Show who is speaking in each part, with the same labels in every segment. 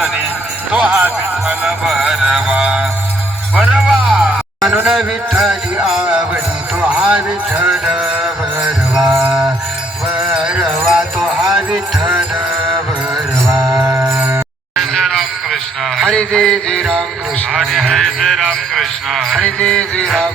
Speaker 1: वदनी तो हा विठ्ठल भरवा भरवा
Speaker 2: म्हणून विठ्ठली आवडी तो हा विठ्ठल भरवा भरवा तो हा विठ्ठल भरवा
Speaker 1: जय राम कृष्ण
Speaker 2: हरी जय जय राम कृष्ण
Speaker 1: हरी जय जय राम कृष्ण
Speaker 2: हरी जय जय राम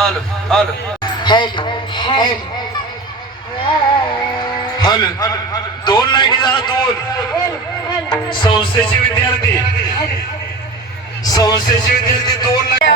Speaker 1: हॅलो हॅलो हॅलो दोन लाईनी जरा दोन संस्थेचे विद्यार्थी संस्थेचे विद्यार्थी दोन लाईन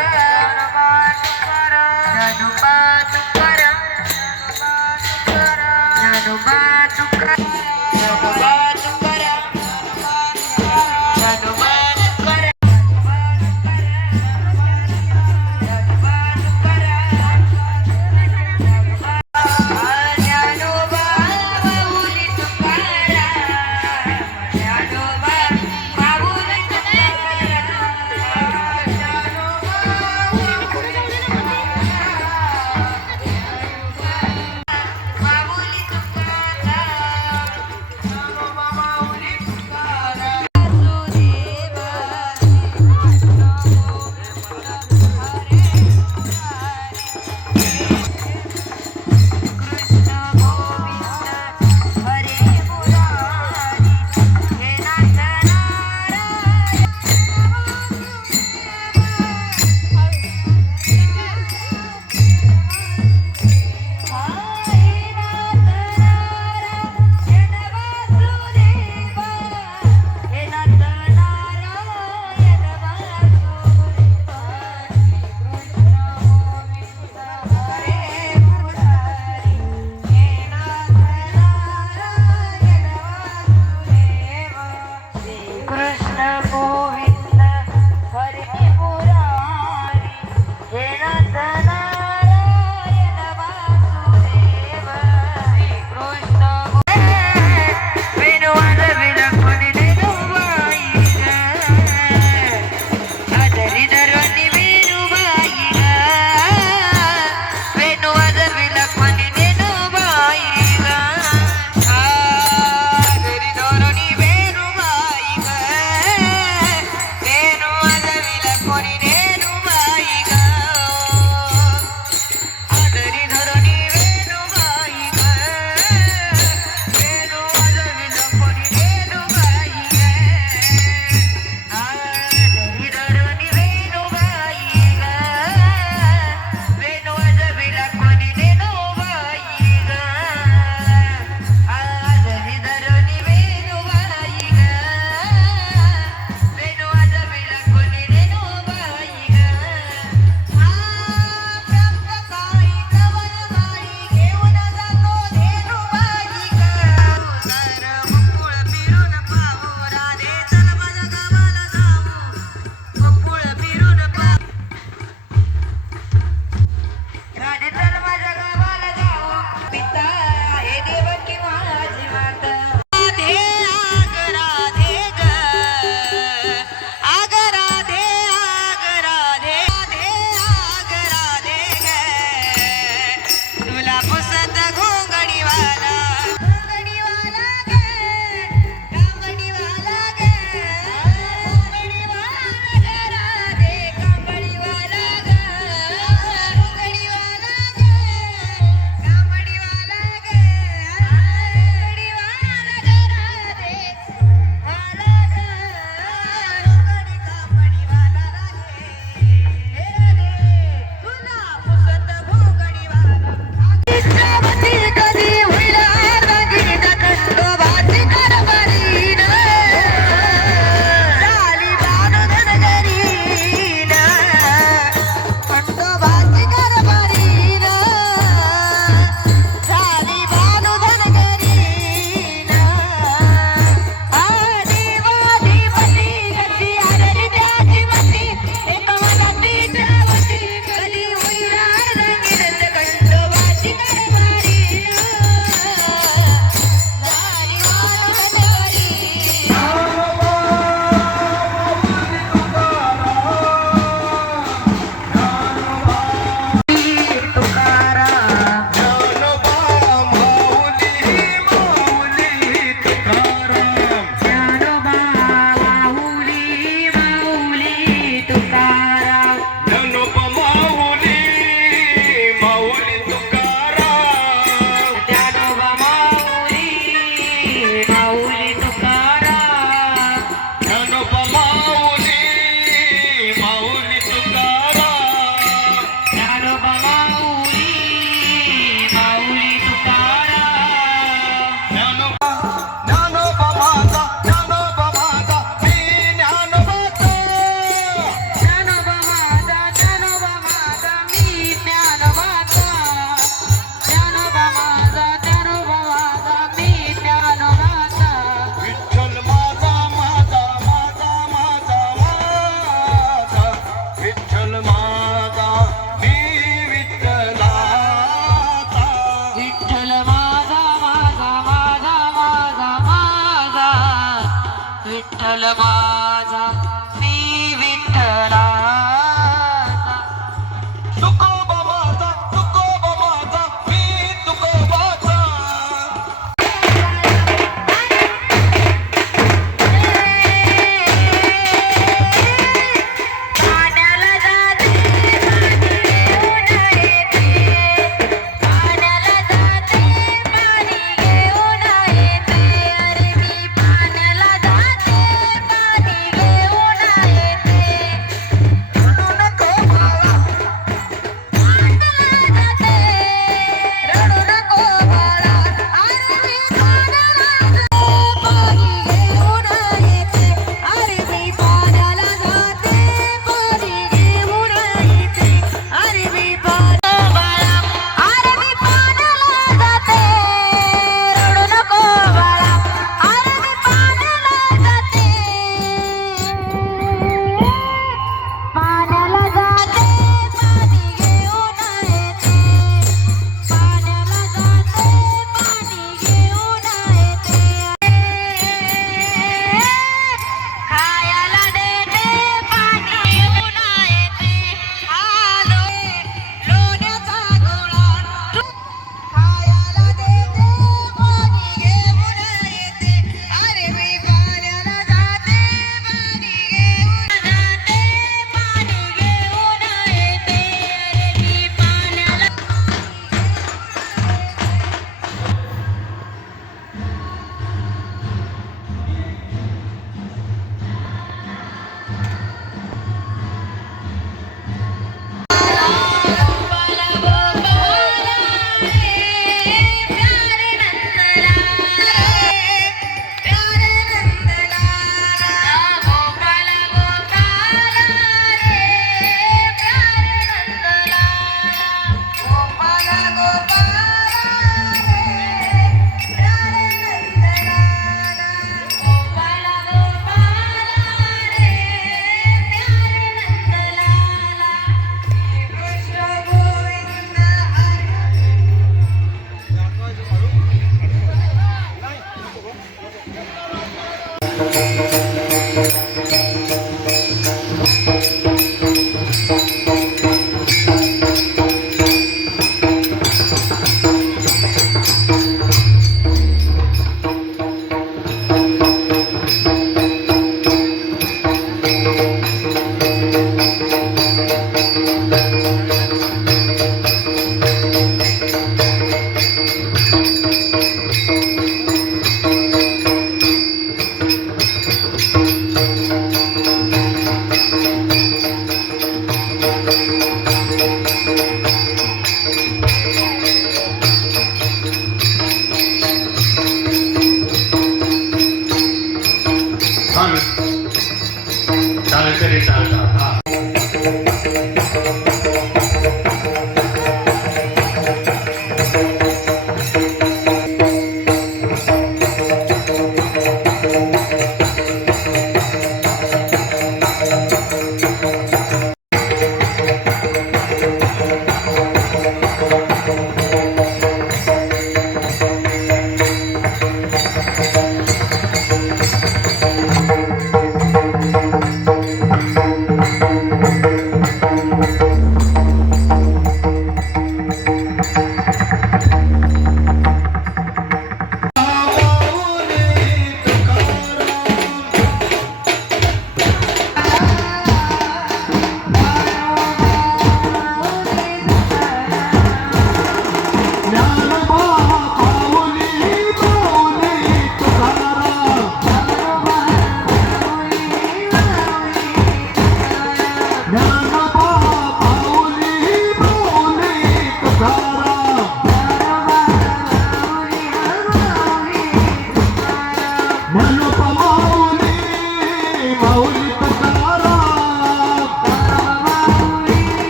Speaker 2: Música